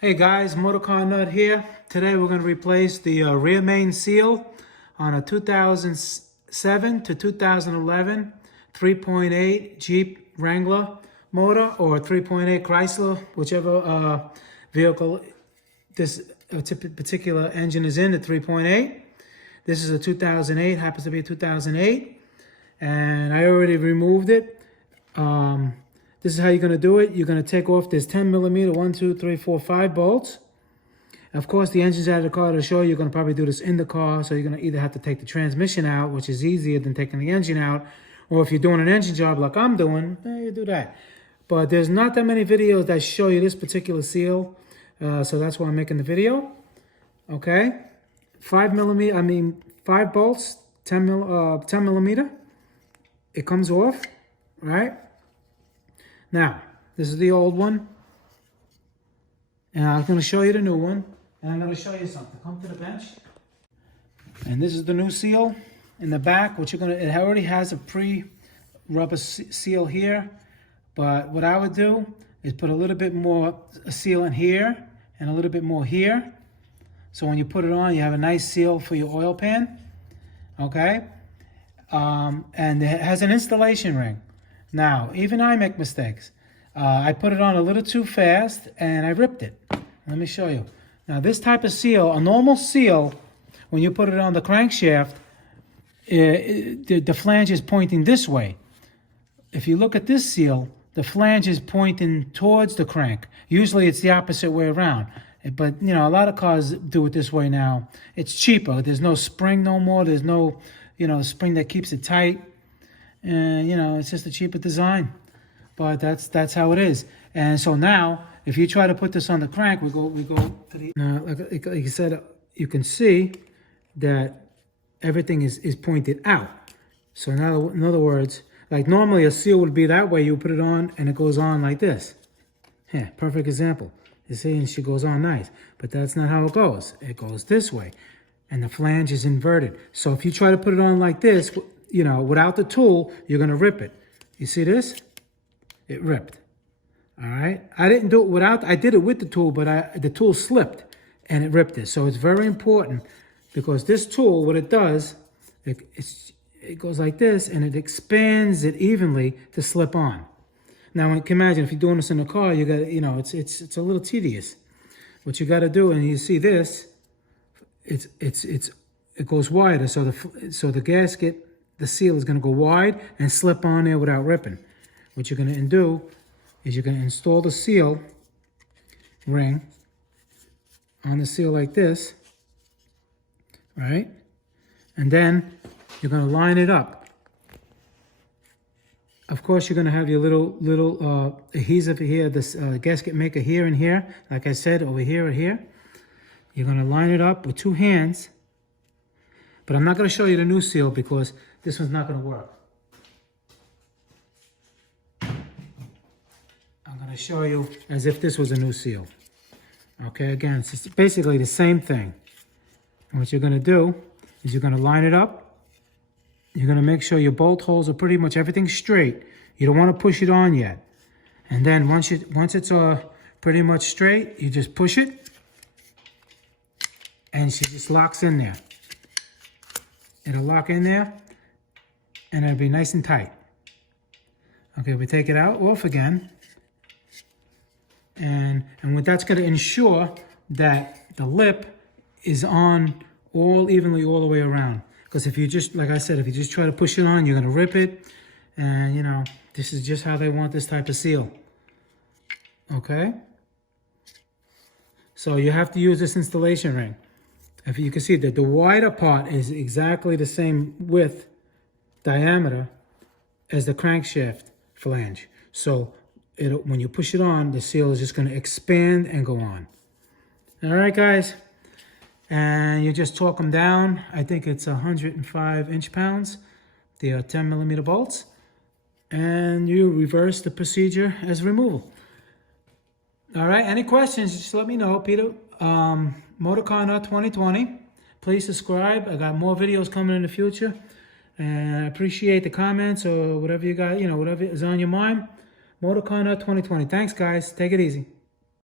Hey guys, Motor Car Nut here. Today we're going to replace the rear main seal on a 2007 to 2011 3.8 Jeep Wrangler motor or 3.8 Chrysler, whichever vehicle this particular engine is in, the 3.8. This is a 2008, happens to be a 2008, and I already removed it. This is how you're going to do it. You're going to take off this 10 millimeter 1, 2, 3, 4, 5 bolts. Of course, the engine's out of the car to show you. You're going to probably do this in the car, so you're going to either have to take the transmission out, which is easier than taking the engine out, or if you're doing an engine job like I'm doing, you do that. But there's not that many videos that show you this particular seal, so that's why I'm making the video. Okay, 5 bolts, 10 millimeter. It comes off, right? Now, this is the old one, and I'm going to show you the new one, and I'm going to show you something. Come to the bench, and this is the new seal in the back, which it already has a pre-rubber seal here, but what I would do is put a little bit more seal in here and a little bit more here, so when you put it on, you have a nice seal for your oil pan, okay? And it has an installation ring. Now, even I make mistakes. I put it on a little too fast and I ripped it. Let me show you. Now, this type of seal, a normal seal, when you put it on the crankshaft, the flange is pointing this way. If you look at this seal, the flange is pointing towards the crank. Usually it's the opposite way around. But, you know, a lot of cars do it this way now. It's cheaper. There's no spring no more. There's no, spring that keeps it tight. And it's just a cheaper design, but that's how it is. And so now, if you try to put this on the crank, we go to the now, like I said, you can see that everything is pointed out. So now, in other words, like normally a seal would be that way. You put it on and it goes on like this. Yeah, perfect example. You see, and she goes on nice, but that's not how it goes. It goes this way, and the flange is inverted. So if you try to put it on like this, without the tool, you're going to rip it. You see this? It ripped. All right? I didn't do it without, I did it with the tool, but the tool slipped and it ripped it. So it's very important because this tool, what it does, it goes like this and it expands it evenly to slip on. Now, you can imagine if you're doing this in a car, you got, it's a little tedious. What you got to do, and you see this, it goes wider. So the gasket, the seal is going to go wide and slip on there without ripping. What you're going to do is you're going to install the seal ring on the seal like this, right? And then you're going to line it up. Of course, you're going to have your little adhesive here, this gasket maker here and here. Like I said, over here or here. You're going to line it up with two hands. But I'm not going to show you the new seal because this one's not going to work. I'm going to show you as if this was a new seal. Okay, again, it's just basically the same thing. And what you're going to do is you're going to line it up. You're going to make sure your bolt holes are pretty much everything straight. You don't want to push it on yet. And then once it's pretty much straight, you just push it. And she just locks in there. It'll lock in there. And it'll be nice and tight. Okay, we take it off again. And what that's going to ensure that the lip is on evenly all the way around. Because if you just, like I said, if you just try to push it on, you're going to rip it. And, this is just how they want this type of seal. Okay? So you have to use this installation ring. If you can see that the wider part is exactly the same width, diameter, as the crankshaft flange. So when you push it on, the seal is just going to expand and go on. All right, guys. And you just torque them down. I think it's 105 inch-pounds, the 10 millimeter bolts. And you reverse the procedure as removal. All right, any questions, just let me know. Peter, Motor Car Nut 2020. Please subscribe. I got more videos coming in the future. And I appreciate the comments or whatever you got, whatever is on your mind. Motor Car Nut 2020. Thanks, guys. Take it easy.